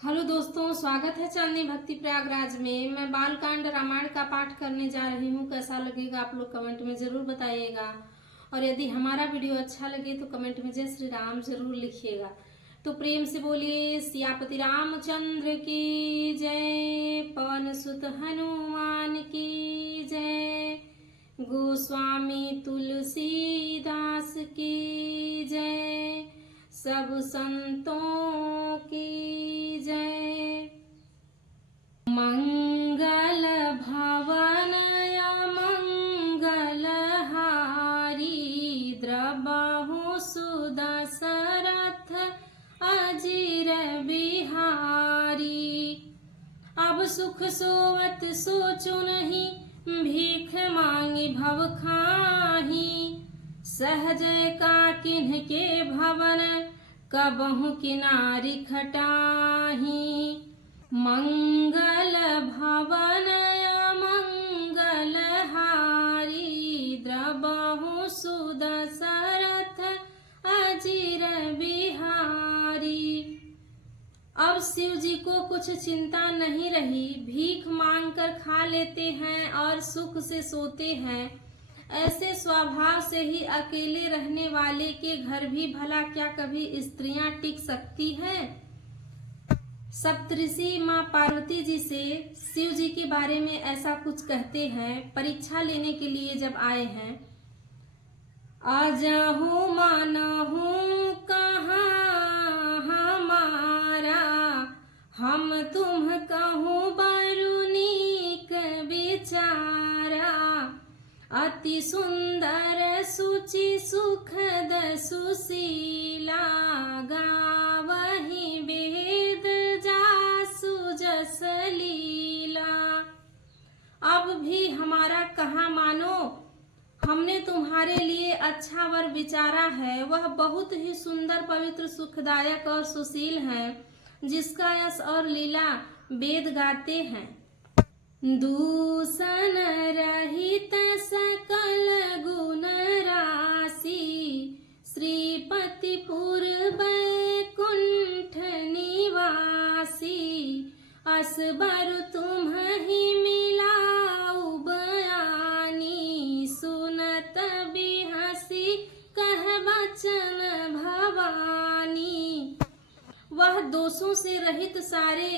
Hello दोस्तों, स्वागत है चांदनी भक्ति प्रयागराज में। मैं बालकांड रामायण का पाठ करने जा रही हूँ। कैसा लगेगा आप लोग कमेंट में ज़रूर बताइएगा। और यदि हमारा वीडियो अच्छा लगे तो कमेंट में जय श्री राम ज़रूर लिखिएगा। तो प्रेम से बोलिए सियापति रामचंद्र की जय, पवन सुत हनुमान की जय, गोस्वामी तुलसीदास की जय, सब संतों की जय। मंगल भवन मंगल हारी, द्रबाहु सुदशरथ अजीर बिहारी। अब सुख सोवत सोचु नहीं, भीख मांगी भव खाही। सहज काकिन्ह के भवन, कबहु किनारी खटाही। मंगल भवन मंगल हारी, द्रबाहु सुदशरथ अजीर बिहारी। अब शिव जी को कुछ चिंता नहीं रही, भीख मांगकर खा लेते हैं और सुख से सोते हैं। ऐसे स्वभाव से ही अकेले रहने वाले के घर भी भला क्या कभी स्त्रियां टिक सकती हैं। सप्तऋषि माँ पार्वती जी से शिव जी के बारे में ऐसा कुछ कहते हैं। परीक्षा लेने के लिए जब आए हैं, आजाहू मानहू कहाँ हमारा, हम तुम कहूँ बरु नीक विचारा। अति सुंदर सुचि सुखद सुशीला, गावहि वेद जासु जस लीला। अब भी हमारा कहा मानो, हमने तुम्हारे लिए अच्छा वर विचारा है। वह बहुत ही सुंदर पवित्र सुखदायक और सुशील है, जिसका यश और लीला वेद गाते हैं। दूषण रहित सकल गुण राशि, श्रीपति पुर बैकुंठ निवासी। असबर तुम्हि मिलाऊ बयानी, सुनत बिहसी कह वचन भवानी। वह दोषों से रहित सारे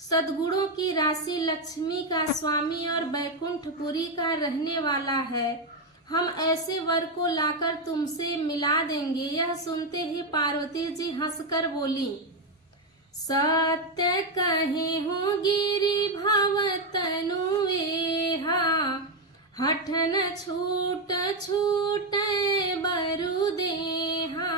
सद्गुणों की राशि, लक्ष्मी का स्वामी और बैकुंठपुरी का रहने वाला है। हम ऐसे वर को लाकर तुमसे मिला देंगे। यह सुनते ही पार्वती जी हंसकर बोली, सत्य कहे हूँ गिरि भव तनु एहा, हठ न छूट छूटे बरु देहा।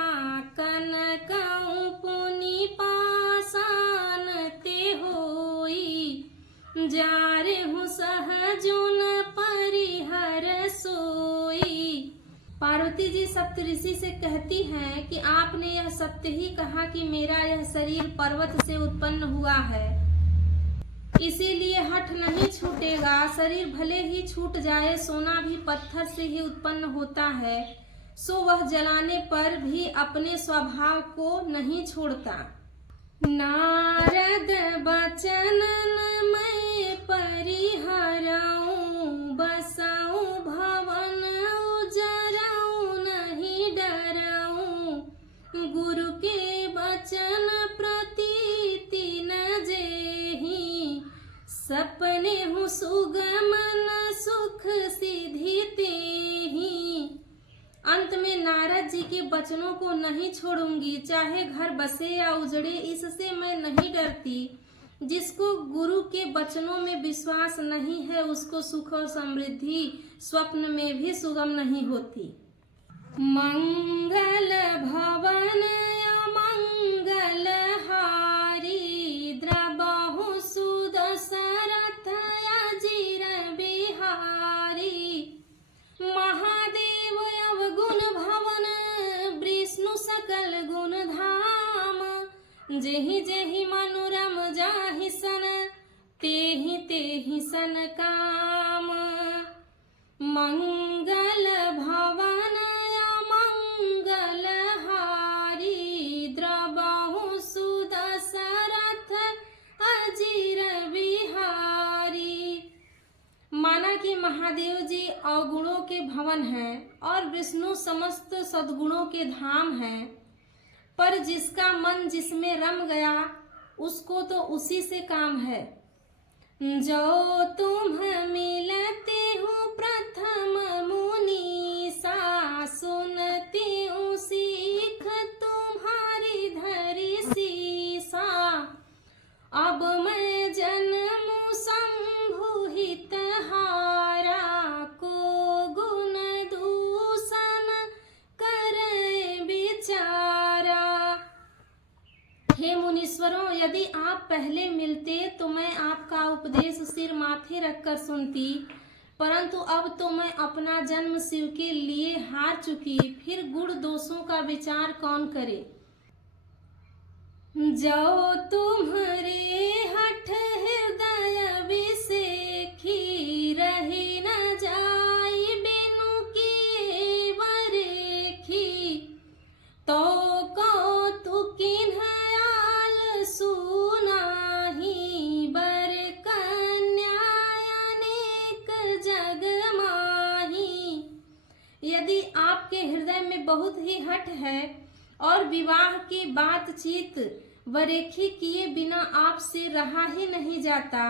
कनकऊ पुनि पासान ते होई, जारे हूँ सहजुन परिहर सोई। पार्वती जी सप्तऋषि से कहती हैं कि आपने यह सत्य ही कहा कि मेरा यह शरीर पर्वत से उत्पन्न हुआ है, इसीलिए हठ नहीं छूटेगा। शरीर भले ही छूट जाए, सोना भी पत्थर से ही उत्पन्न होता है, सो वह जलाने पर भी अपने स्वभाव को नहीं छोड़ता। नारद बचनन मैं परिहरऊं, बसाऊं भवन उजराऊं नहीं डराऊं। गुरु के बचन प्रतीति न जेहि, सपने हूँ सुगमन सुख सिद्धि तेहि। अंत में नारद जी के वचनों को नहीं छोड़ूंगी, चाहे घर बसे या उजड़े, इससे मैं नहीं डरती। जिसको गुरु के वचनों में विश्वास नहीं है, उसको सुख और समृद्धि स्वप्न में भी सुगम नहीं होती। मंगल भवन मंगल हारी, द्रबाहु सुदशरथ अजीर बिहारी। महादेव अवगुण भवन, विष्णु सकल गुण धाम। जेहि जेहि मनोरम जाहि सन, तेहि तेहि सन काम। मंगल भवन मंगल हारी, द्रबाहु सुदशरथ महादेव जी अवगुणों के भवन हैं और विष्णु समस्त सद्गुणों के धाम हैं, पर जिसका मन जिसमें रम गया उसको तो उसी से काम है। जो तुम मिलते हो प्रथम मुनीसा, सुनती हूँ सीख तुम्हारी धरी सीसा। अब मैं जन्म शंभु हितहारा, को गुण दूषण करे बिचारा। हे मुनीश्वरों, यदि आप पहले मिलते तो मैं आपका उपदेश सिर माथे रखकर सुनती, परंतु अब तो मैं अपना जन्म शिव के लिए हार चुकी, फिर गुण दोषों का विचार कौन करे। जो तुम्हारे हठ हृदय विसेखी, रही न जाई बिनु किए बरेखी। तो कौतुकिन आल सुनाही, बर कन्या अनेक जग माही। यदि आपके हृदय में बहुत ही हठ है और विवाह की बातचीत वरेखी किए बिना आपसे रहा ही नहीं जाता,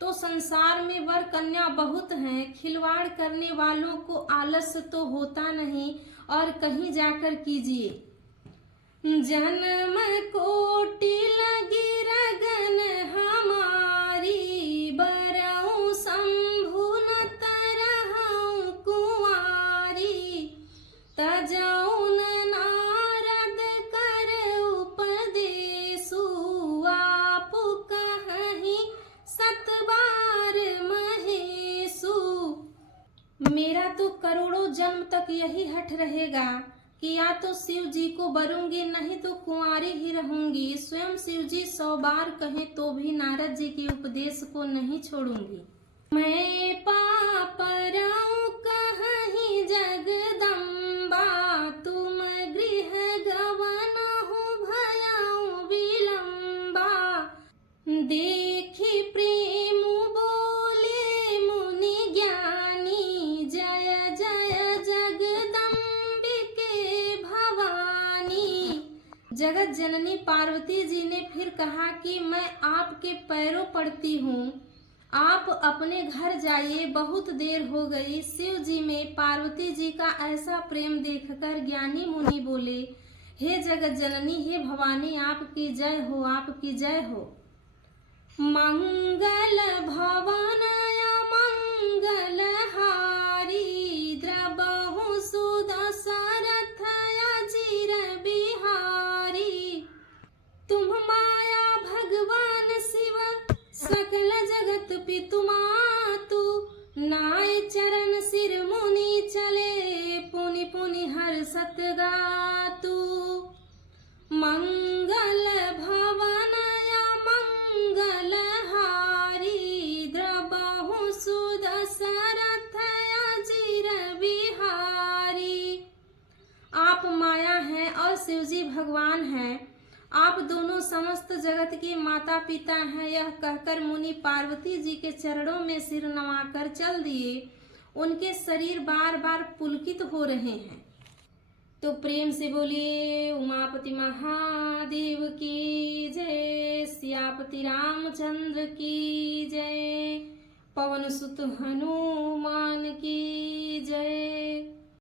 तो संसार में वर कन्या बहुत हैं, खिलवाड़ करने वालों को आलस्य तो होता नहीं, और कहीं जाकर कीजिए। जन्म कोटि लगी रगन हमारी, बरऊं शंभु न तरहूं कुंवारी। तजौन नारद कर उपदेशु, आप कहीं सतबार महेशु। मेरा तो करोड़ों जन्म तक यही हठ रहेगा कि या तो शिव जी को बरूंगी, नहीं तो कुंवारी ही रहूंगी। स्वयं शिव जी 100 बार कहें तो भी नारद जी के उपदेश को नहीं छोड़ूंगी। मैं पापराऊं कहीं जगदम्बा, तुम गृह गवन हो भयाऊं विलंबा। देखी प्रेम बोले मुनि ज्ञानी, जय जय जगदम्बिके भवानी। जगत जननी पार्वती जी ने फिर कहा कि मैं आपके पैरों पड़ती हूँ, आप अपने घर जाइए, बहुत देर हो गई। शिव जी में पार्वती जी का ऐसा प्रेम देखकर ज्ञानी मुनि बोले, हे जगत जननी, हे भवानी, आपकी जय हो, आपकी जय हो। मंगल भवनय मंगल हारी, द्रबहु सुदशरथ अजिर बिहारी। तुम माया भगवान शिव, सकल जगत पितु मातु। नाय चरण सिर मुनि चले, पुनि पुनि हर्षत गातु। मंगल भवनय मंगल हारी, द्रबहु सुदशरथ अजिर बिहारी। आप माया हैं और शिवजी भगवान हैं, आप दोनों समस्त जगत के माता पिता हैं। यह कहकर मुनि पार्वती जी के चरणों में सिर नवाकर चल दिए। उनके शरीर बार बार पुलकित हो रहे हैं। तो प्रेम से बोलिए उमापति महादेव की जय, सियापति रामचंद्र की जय, पवन सुत हनुमान